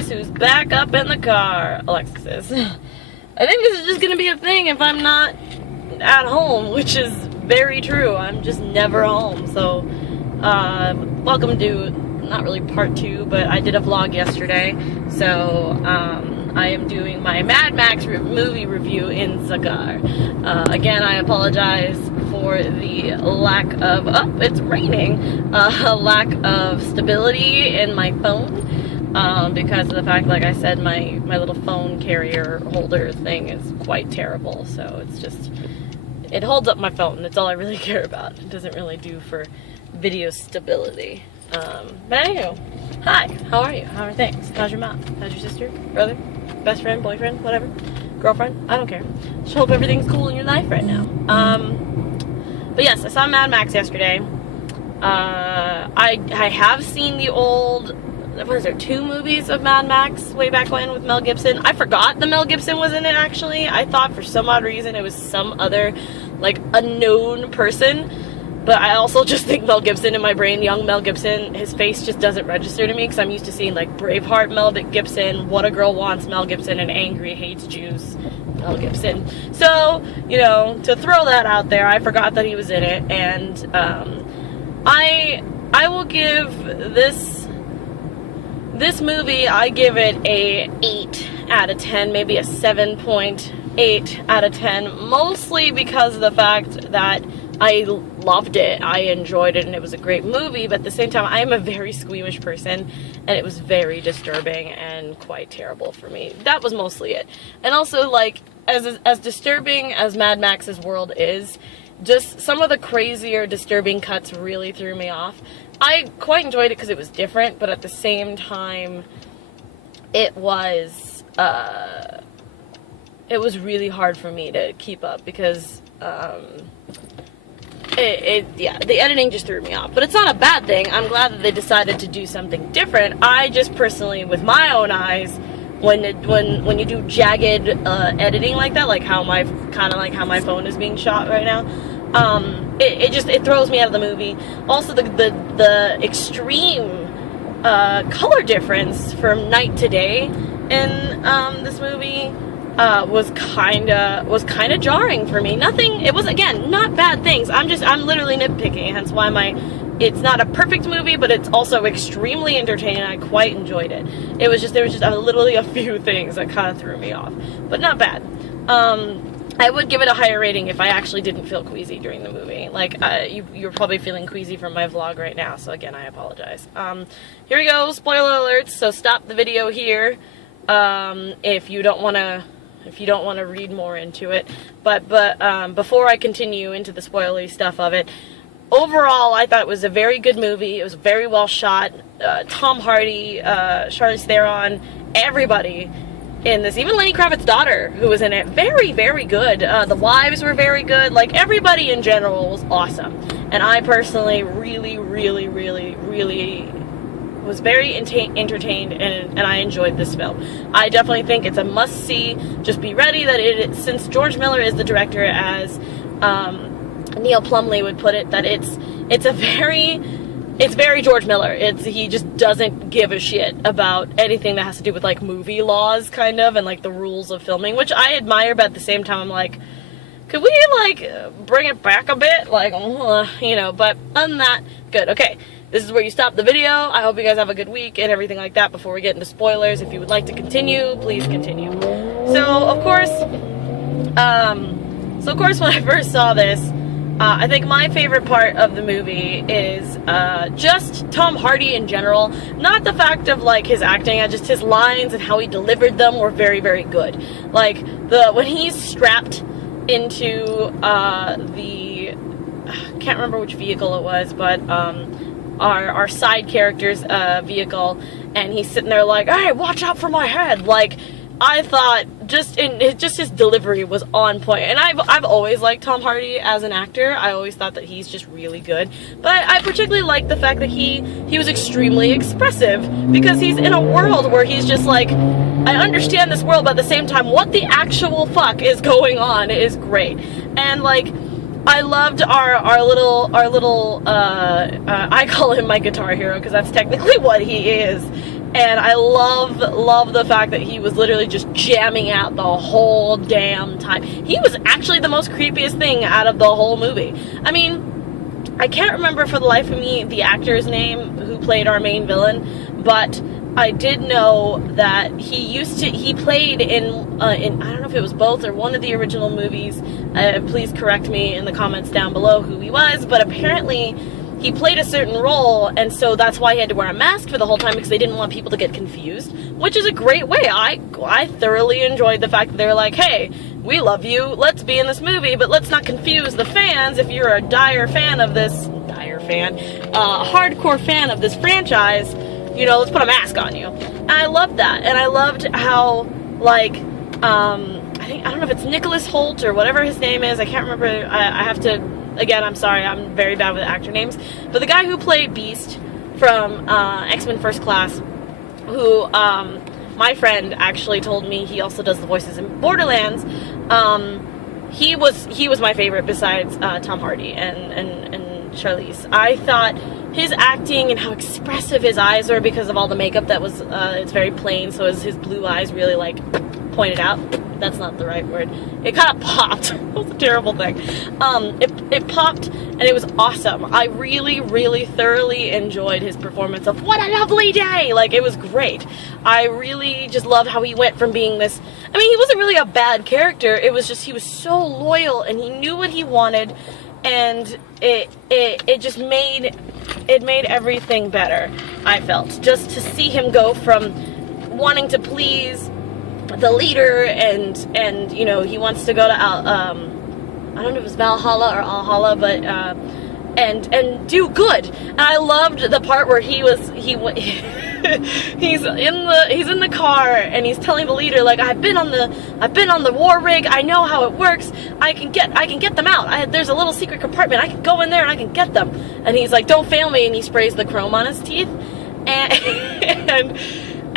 guess who's back up in the car? Alexis. I think this is just gonna be a thing if I'm not at home, which is very true. I'm just never home. So, welcome to, not really part 2, but I did a vlog yesterday. So, I am doing my Mad Max movie review in the car. Again, I apologize for the lack of, oh, it's raining, lack of stability in my phone. Because of the fact, like I said, my little phone carrier holder thing is quite terrible. So it's just, it holds up my phone. That's all I really care about. It doesn't really do for video stability. But anywho, hi, how are you? How are things? How's your mom? How's your sister? Brother? Best friend? Boyfriend? Whatever? Girlfriend? I don't care. Just hope everything's cool in your life right now. But yes, I saw Mad Max yesterday. I have seen the old, what is there, 2 movies of Mad Max way back when with Mel Gibson. I forgot that Mel Gibson was in it, actually. I thought for some odd reason it was some other, like, unknown person. But I also just think Mel Gibson in my brain, young Mel Gibson, his face just doesn't register to me because I'm used to seeing, like, Braveheart Mel Gibson, What a Girl Wants Mel Gibson, and Angry Hates Jews Mel Gibson. So, you know, to throw that out there, I forgot that he was in it, and I will give this movie, I give it a 8 out of 10, maybe a 7.8 out of 10, mostly because of the fact that I loved it, I enjoyed it, and it was a great movie, but at the same time, I am a very squeamish person, and it was very disturbing and quite terrible for me. That was mostly it. And also, like, as disturbing as Mad Max's world is, just some of the crazier, disturbing cuts really threw me off. I quite enjoyed it because it was different, but at the same time, it was really hard for me to keep up because, yeah, the editing just threw me off. But it's not a bad thing. I'm glad that they decided to do something different. I just personally, with my own eyes, when you do jagged editing like that, like how my phone is being shot right now, it throws me out of the movie. Also, the extreme color difference from night to day in this movie was kinda jarring for me. It was, again, not bad things. I'm literally nitpicking, hence why it's not a perfect movie, but it's also extremely entertaining. I quite enjoyed it. There was just literally a few things that kind of threw me off, but not bad. I would give it a higher rating if I actually didn't feel queasy during the movie. Like, you're probably feeling queasy from my vlog right now, so again, I apologize. Here we go, spoiler alerts, so stop the video here, if you don't want to read more into it. But before I continue into the spoilery stuff of it, overall, I thought it was a very good movie. It was very well shot. Tom Hardy, Charlize Theron, everybody in this, even Lenny Kravitz's daughter, who was in it, very, very good. The wives were very good. Like, everybody in general was awesome. And I personally really, really, really, really was very entertained, and I enjoyed this film. I definitely think it's a must-see. Just be ready that since George Miller is the director, as Neil Plumley would put it, that it's very George Miller. He just doesn't give a shit about anything that has to do with, like, movie laws, kind of, and, like, the rules of filming, which I admire, but at the same time, I'm like, could we, like, bring it back a bit? Like, you know, but other than that, good. Okay, this is where you stop the video. I hope you guys have a good week and everything like that. Before we get into spoilers, if you would like to continue, please continue. So, of course, when I first saw this, I think my favorite part of the movie is just Tom Hardy in general. Not the fact of, like, his acting, just his lines and how he delivered them were very, very good. Like, when he's strapped into I can't remember which vehicle it was, but our side character's vehicle, and he's sitting there like, hey, watch out for my head. Like, I thought just his delivery was on point. And I've always liked Tom Hardy as an actor. I always thought that he's just really good. But I particularly liked the fact that he was extremely expressive, because he's in a world where he's just like, I understand this world, but at the same time, what the actual fuck is going on is great. And, like, I loved our little I call him my guitar hero, because that's technically what he is. And I love the fact that he was literally just jamming out the whole damn time. He was actually the most creepiest thing out of the whole movie. I mean, I can't remember for the life of me the actor's name who played our main villain, but I did know that he played in I don't know if it was both or one of the original movies. Please correct me in the comments down below who he was, but apparently he played a certain role, and so that's why he had to wear a mask for the whole time, because they didn't want people to get confused, which is a great way. I thoroughly enjoyed the fact that they were like, hey, we love you, let's be in this movie, but let's not confuse the fans. If you're a hardcore fan of this franchise, you know, let's put a mask on you. And I loved that, and I loved how, like, I don't know if it's Nicholas Hoult or whatever his name is, I can't remember, I have to, again, I'm sorry, I'm very bad with actor names, but the guy who played Beast from X-Men First Class, who my friend actually told me he also does the voices in Borderlands, he was my favorite besides Tom Hardy and Charlize. I thought his acting and how expressive his eyes were because of all the makeup that was, it's very plain, so his blue eyes really, like, pointed out. That's not the right word. It kind of popped. It was a terrible thing. It popped, and it was awesome. I really, really thoroughly enjoyed his performance of What a Lovely Day! Like, it was great. I really just loved how he went from being this, I mean, he wasn't really a bad character, it was just, he was so loyal, and he knew what he wanted, and it just made everything better, I felt. Just to see him go from wanting to please the leader, and you know, he wants to go to I don't know if it was Valhalla or Alhalla, but and do good. And I loved the part where he's in the car and he's telling the leader, like, I've been on the war rig, I know how it works, I can get them out. There's a little secret compartment, I can go in there and I can get them. And he's like, don't fail me, and he sprays the chrome on his teeth,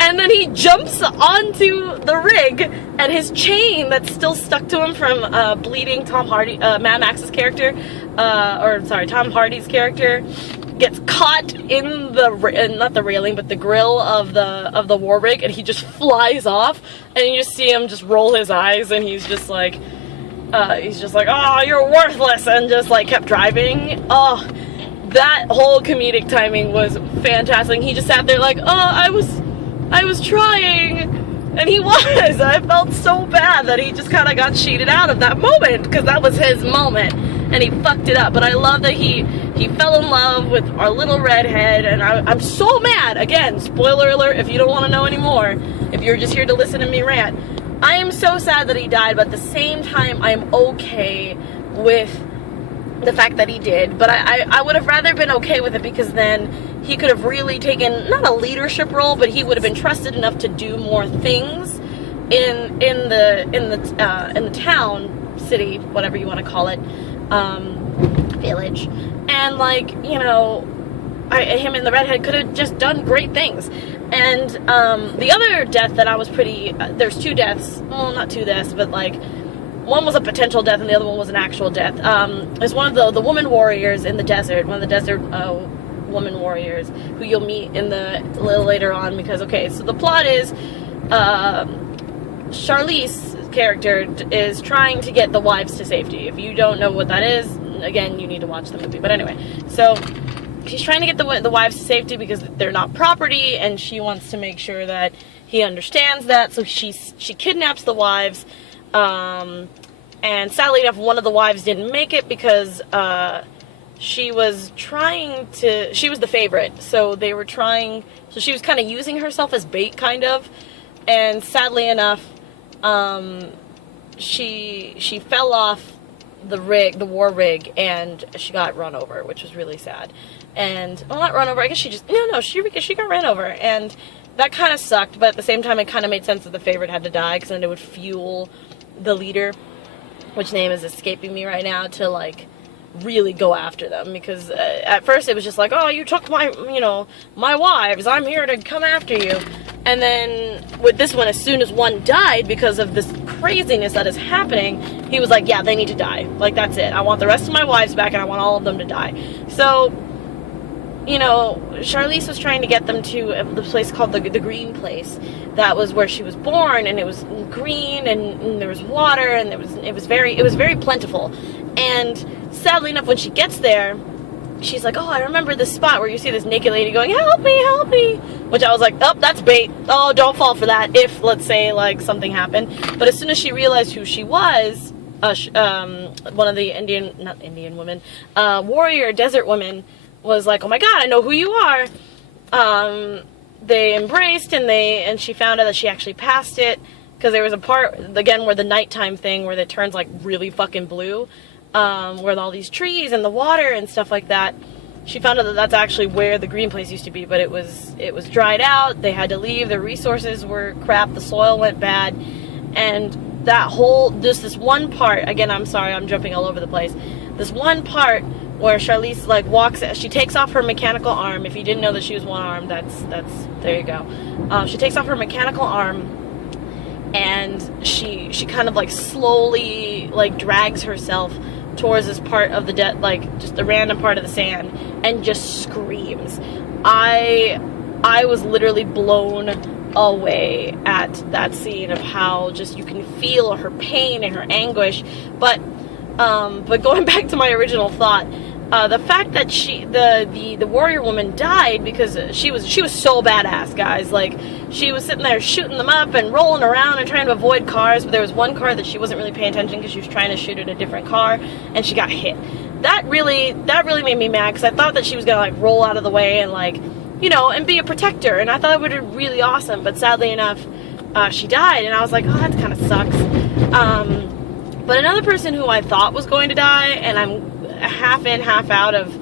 and then he jumps onto the rig, and his chain that's still stuck to him from bleeding Tom Hardy, Mad Max's character, Tom Hardy's character, gets caught in not the railing, but the grill of the war rig, and he just flies off, and you just see him just roll his eyes, and he's just like, oh, you're worthless, and just like kept driving. Oh, that whole comedic timing was fantastic. He just sat there like, oh, I was trying, and he was. I felt so bad that he just kind of got cheated out of that moment, because that was his moment, and he fucked it up. But I love that he fell in love with our little redhead, and I'm so mad. Again, spoiler alert if you don't want to know anymore, if you're just here to listen to me rant. I am so sad that he died, but at the same time, I'm okay with the fact that he did, but I would have rather been okay with it, because then he could have really taken, not a leadership role, but he would have been trusted enough to do more things in the town, city, whatever you want to call it, village, and, like, you know, him and the redhead could have just done great things. And the other death that I was there's two deaths, well, not two deaths, but like, one was a potential death and the other one was an actual death. There's one of the woman warriors in the desert, one of the desert woman warriors who you'll meet in a little later on, because, okay, so the plot is Charlize's character is trying to get the wives to safety. If you don't know what that is, again, you need to watch the movie. But anyway, so she's trying to get the wives to safety because they're not property, and she wants to make sure that he understands that, so she kidnaps the wives. And sadly enough, one of the wives didn't make it because she was the favorite, so she was kind of using herself as bait, kind of, and sadly enough, she fell off the war rig, and she got run over, which was really sad. And, well, not run over, I guess she got ran over, and that kind of sucked, but at the same time, it kind of made sense that the favorite had to die, because then it would fuel the leader, which name is escaping me right now, to, like, really go after them, because at first it was just like, oh, you took my wives, I'm here to come after you. And then with this one, as soon as one died because of this craziness that is happening, he was like, yeah, they need to die. Like, that's it. I want the rest of my wives back, and I want all of them to die. So you know, Charlize was trying to get them to the place called the Green Place. That was where she was born, and it was green, and there was water, and it was very plentiful. And sadly enough, when she gets there, she's like, oh, I remember this spot where you see this naked lady going, help me, help me. Which I was like, oh, that's bait. Oh, don't fall for that if, let's say, like, something happened. But as soon as she realized who she was, one of the warrior desert women was like, oh my god, I know who you are. They embraced, and she found out that she actually passed it, because there was a part, again, where the nighttime thing, where it turns, like, really fucking blue, where all these trees and the water and stuff like that. She found out that that's actually where the green place used to be, but it was dried out. They had to leave. Their resources were crap. The soil went bad, and that whole, this one part, again, I'm sorry, I'm jumping all over the place. This one part where Charlize, like, walks, she takes off her mechanical arm. If you didn't know that she was one-armed, that's, there you go. She takes off her mechanical arm, and she kind of, like, slowly, like, drags herself towards this part of the like, just a random part of the sand, and just screams. I was literally blown away at that scene of how just you can feel her pain and her anguish. But going back to my original thought, the fact that the warrior woman died because she was so badass, guys. Like, she was sitting there shooting them up and rolling around and trying to avoid cars, but there was one car that she wasn't really paying attention because she was trying to shoot at a different car, and she got hit. That really made me mad, because I thought that she was gonna, like, roll out of the way and, like, you know, and be a protector, and I thought it would be really awesome. But sadly enough, she died, and I was like, oh, that kind of sucks. But another person who I thought was going to die, and I'm half in, half out of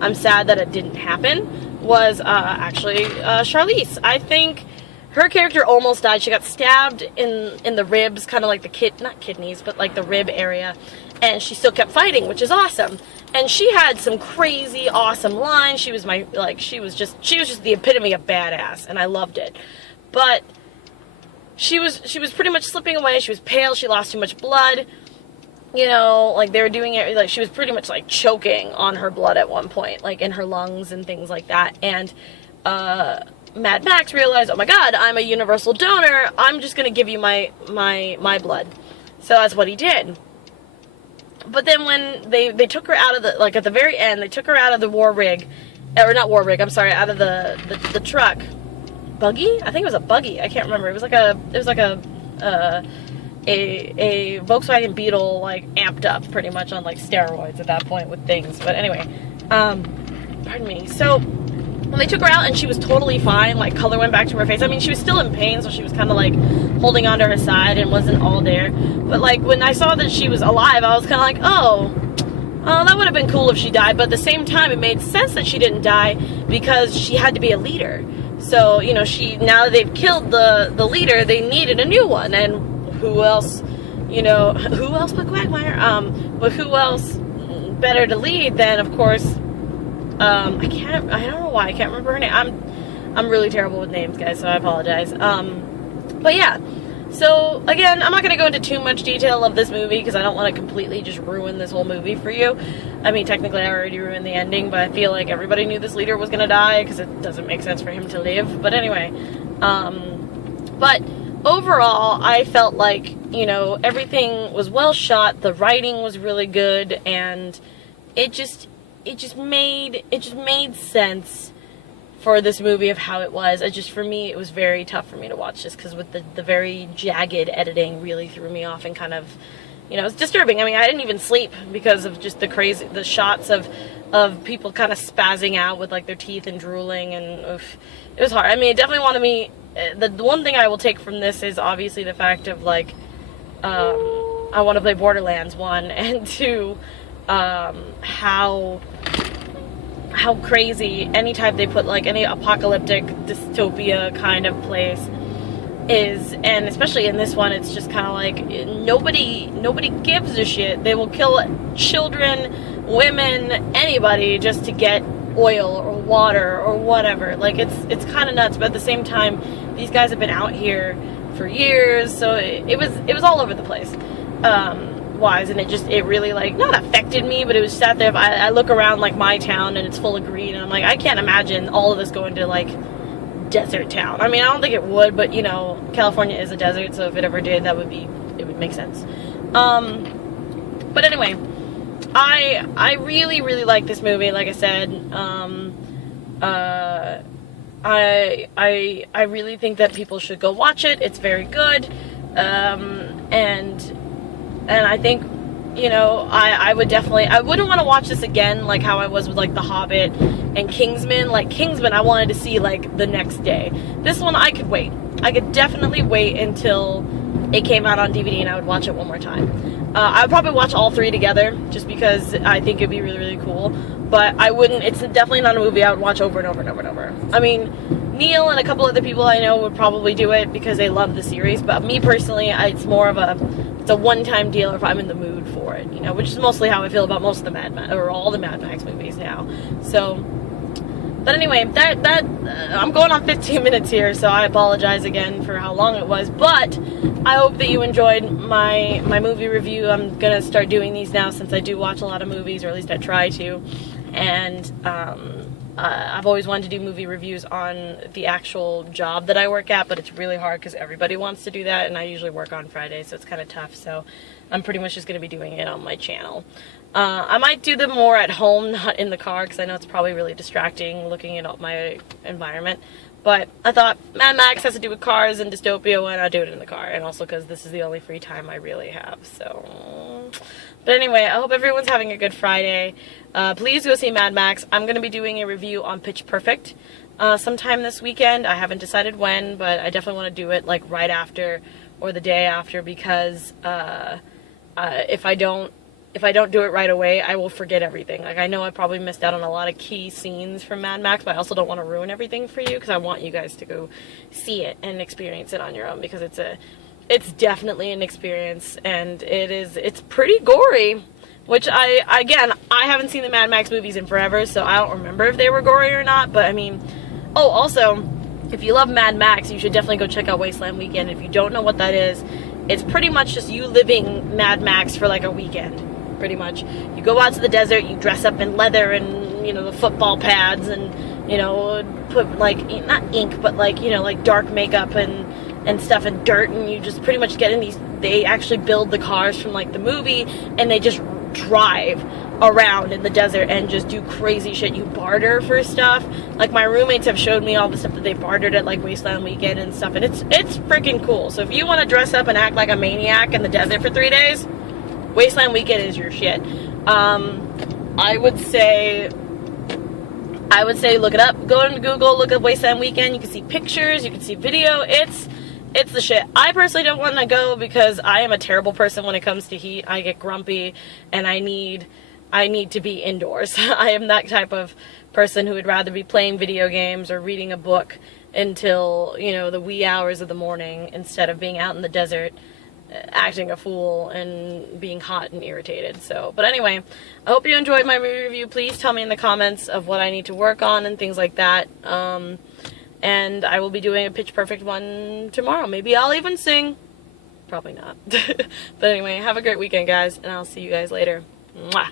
I'm sad that it didn't happen, was actually Charlize. I think her character almost died. She got stabbed in the ribs, kind of like the not kidneys, but like the rib area, and she still kept fighting, which is awesome. And she had some crazy awesome lines. She was she was just the epitome of badass, and I loved it. But she was pretty much slipping away. She was pale. She lost too much blood. You know, like, they were doing it, like, she was pretty much, like, choking on her blood at one point, like, in her lungs and things like that. And Mad Max realized, oh my god, I'm a universal donor, I'm just gonna give you my blood. So that's what he did. But then when they took her out of the, like, at the very end, they took her out of the war rig, or not war rig, I'm sorry, out of the truck. Buggy? I think it was a buggy, I can't remember. It was like a Volkswagen Beetle, like, amped up pretty much on, like, steroids at that point with things. But anyway, pardon me. So when they took her out, and she was totally fine, like, color went back to her face. I mean, she was still in pain, so she was kind of, like, holding onto her side and wasn't all there. But, like, when I saw that she was alive, I was kind of like, oh, that would have been cool if she died. But at the same time, it made sense that she didn't die, because she had to be a leader. So, you know, now that they've killed the leader, they needed a new one. And who else, you know, who else but Quagmire? But who else better to lead than, of course, I don't know why I can't remember her name. I'm really terrible with names, guys, so I apologize. But yeah, so again, I'm not going to go into too much detail of this movie, because I don't want to completely just ruin this whole movie for you. I mean, technically I already ruined the ending, but I feel like everybody knew this leader was going to die, because it doesn't make sense for him to live. But anyway, but overall, I felt like, you know, everything was well shot, the writing was really good, and it just made sense for this movie of how it was. For me, it was very tough for me to watch, just because with the very jagged editing really threw me off, and kind of, you know, it's disturbing. I mean, I didn't even sleep because of just the shots of people kind of spazzing out with, like, their teeth and drooling, and oof, it was hard. I mean, it definitely wanted me. The one thing I will take from this is obviously the fact of, like, I want to play Borderlands 1, and 2, how crazy any type they put, like, any apocalyptic dystopia kind of place is. And especially in this one, it's just kind of like nobody gives a shit. They will kill children, women, anybody just to get oil or water or whatever. Like, it's kind of nuts, but at the same time, these guys have been out here for years, so it was all over the place. wise, and it really, like, not affected me, but it was sat there. If I look around, like, my town, and it's full of green, and I'm like, I can't imagine all of this going to, like, desert town. I mean, I don't think it would, but, you know, California is a desert, so if it ever did, it would make sense. But anyway, I really, really like this movie, like I said. I really think that people should go watch it. It's very good. And I think, you know, I wouldn't want to watch this again like how I was with, like, The Hobbit and Kingsman. Like, Kingsman I wanted to see, like, the next day. This one I could wait. I could definitely wait until it came out on DVD and I would watch it one more time. I would probably watch all three together just because I think it'd be really, really cool. But I wouldn't, it's definitely not a movie I would watch over and over and over and over. I mean, Neil and a couple other people I know would probably do it because they love the series, but me personally, it's more of it's a one-time deal if I'm in the mood for it, you know, which is mostly how I feel about most of the all the Mad Max movies now. So, but anyway, I'm going on 15 minutes here, so I apologize again for how long it was, but I hope that you enjoyed my movie review. I'm gonna start doing these now since I do watch a lot of movies, or at least I try to, and I've always wanted to do movie reviews on the actual job that I work at, but it's really hard because everybody wants to do that, and I usually work on Fridays, so it's kind of tough, so I'm pretty much just going to be doing it on my channel. I might do them more at home, not in the car, because I know it's probably really distracting looking at my environment, but I thought Mad Max has to do with cars and dystopia, why not do it in the car, and also because this is the only free time I really have, so... But anyway, I hope everyone's having a good Friday. Please go see Mad Max. I'm going to be doing a review on Pitch Perfect sometime this weekend. I haven't decided when, but I definitely want to do it like right after or the day after, because if I don't do it right away, I will forget everything. Like, I know I probably missed out on a lot of key scenes from Mad Max, but I also don't want to ruin everything for you because I want you guys to go see it and experience it on your own, because it's definitely an experience, and it's pretty gory, which I haven't seen the Mad Max movies in forever, so I don't remember if they were gory or not, but I mean, oh, also, if you love Mad Max, you should definitely go check out Wasteland Weekend. If you don't know what that is, it's pretty much just you living Mad Max for like a weekend, pretty much. You go out to the desert, you dress up in leather and, you know, the football pads, and, you know, put, like, not ink, but, like, you know, like dark makeup and stuff and dirt, and you just pretty much get in these, they actually build the cars from, like, the movie, and they just drive around in the desert and just do crazy shit. You barter for stuff. Like, my roommates have showed me all the stuff that they bartered at, like, Wasteland Weekend and stuff, and it's freaking cool. So if you want to dress up and act like a maniac in the desert for 3 days, Wasteland Weekend is your shit. I would say look it up. Go into Google, look up Wasteland Weekend. You can see pictures, you can see video. It's the shit. I personally don't want to go because I am a terrible person when it comes to heat. I get grumpy, and I need to be indoors. I am that type of person who would rather be playing video games or reading a book until, you know, the wee hours of the morning, instead of being out in the desert acting a fool and being hot and irritated. So, but anyway, I hope you enjoyed my review. Please tell me in the comments of what I need to work on and things like that. And I will be doing a Pitch Perfect one tomorrow. Maybe I'll even sing. Probably not. But anyway, have a great weekend, guys, and I'll see you guys later. Mwah.